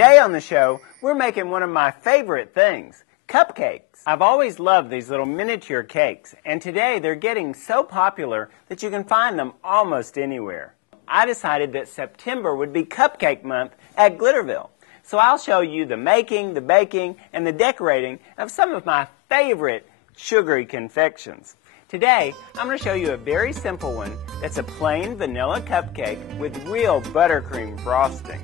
Today on the show, we're making one of my favorite things, cupcakes. I've always loved these little miniature cakes, and today they're getting so popular that you can find them almost anywhere. I decided that September would be Cupcake Month at Glitterville. So I'll show you the making, the baking, and the decorating of some of my favorite sugary confections. Today, I'm going to show you a very simple one that's a plain vanilla cupcake with real buttercream frosting.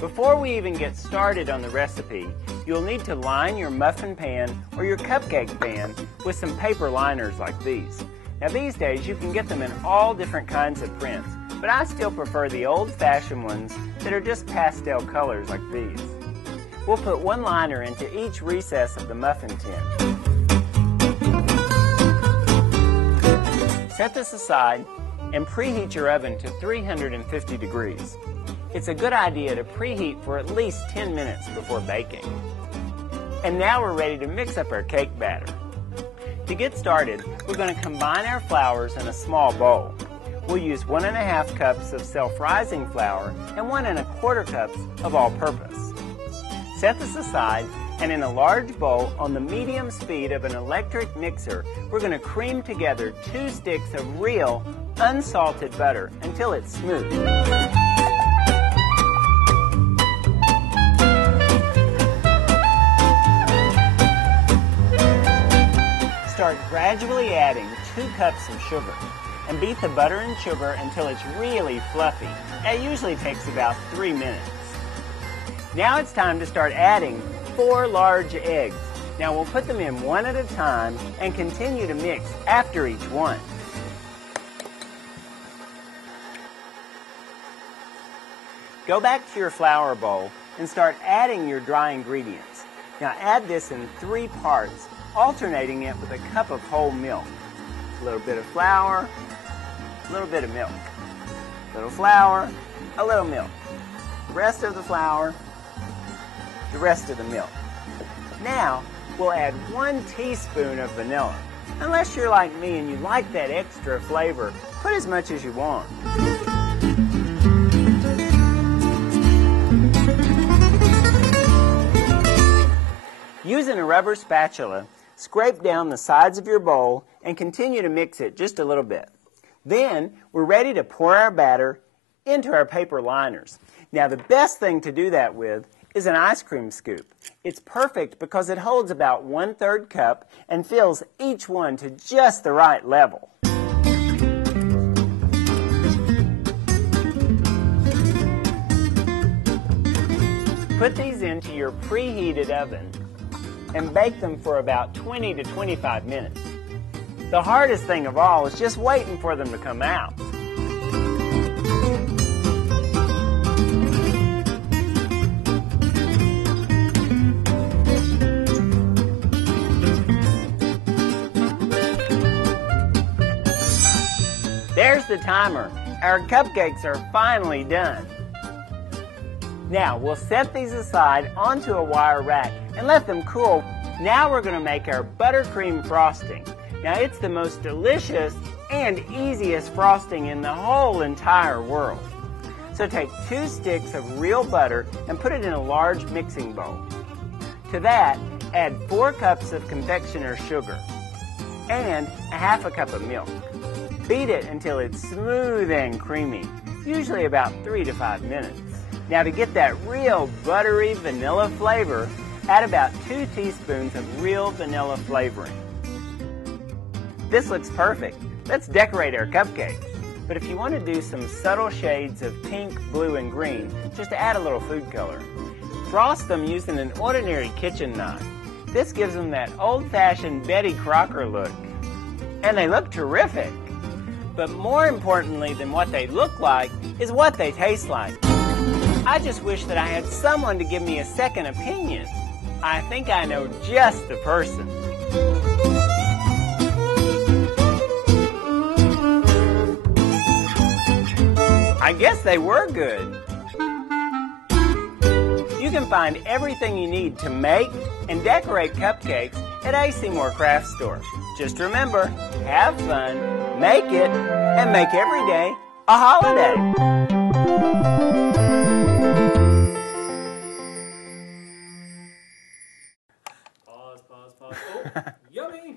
Before we even get started on the recipe, you'll need to line your muffin pan or your cupcake pan with some paper liners like these. Now these days you can get them in all different kinds of prints, but I still prefer the old-fashioned ones that are just pastel colors like these. We'll put one liner into each recess of the muffin tin. Set this aside and preheat your oven to 350 degrees. It's a good idea to preheat for at least 10 minutes before baking. And now we're ready to mix up our cake batter. To get started, we're going to combine our flours in a small bowl. We'll use 1½ cups of self-rising flour and 1¼ cups of all-purpose. Set this aside, and in a large bowl on the medium speed of an electric mixer, we're going to cream together 2 sticks of real, unsalted butter until it's smooth. Start gradually adding 2 cups of sugar and beat the butter and sugar until it's really fluffy. That usually takes about 3 minutes. Now it's time to start adding 4 large eggs. Now we'll put them in one at a time and continue to mix after each one. Go back to your flour bowl and start adding your dry ingredients. Now add this in 3 parts, alternating it with a cup of whole milk. A little bit of flour, a little bit of milk. A little flour, a little milk. The rest of the flour, the rest of the milk. Now, we'll add 1 teaspoon of vanilla. Unless you're like me and you like that extra flavor, put as much as you want. Using a rubber spatula, scrape down the sides of your bowl and continue to mix it just a little bit. Then, we're ready to pour our batter into our paper liners. Now, the best thing to do that with is an ice cream scoop. It's perfect because it holds about 1/3 cup and fills each one to just the right level. Put these into your preheated oven and bake them for about 20 to 25 minutes. The hardest thing of all is just waiting for them to come out. There's the timer. Our cupcakes are finally done. Now, we'll set these aside onto a wire rack and let them cool. Now we're going to make our buttercream frosting. Now, it's the most delicious and easiest frosting in the whole entire world. So take 2 sticks of real butter and put it in a large mixing bowl. To that, add 4 cups of confectioner's sugar and a ½ cup of milk. Beat it until it's smooth and creamy, usually about 3 to 5 minutes. Now to get that real buttery vanilla flavor, add about 2 teaspoons of real vanilla flavoring. This looks perfect. Let's decorate our cupcakes. But if you want to do some subtle shades of pink, blue, and green, just add a little food color. Frost them using an ordinary kitchen knife. This gives them that old-fashioned Betty Crocker look. And they look terrific. But more importantly than what they look like is what they taste like. I just wish that I had someone to give me a second opinion. I think I know just the person. I guess they were good. You can find everything you need to make and decorate cupcakes at A. Seymour Craft Store. Just remember, have fun, make it, and make every day a holiday. Yummy!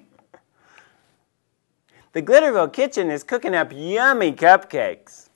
The Glitterville kitchen is cooking up yummy cupcakes.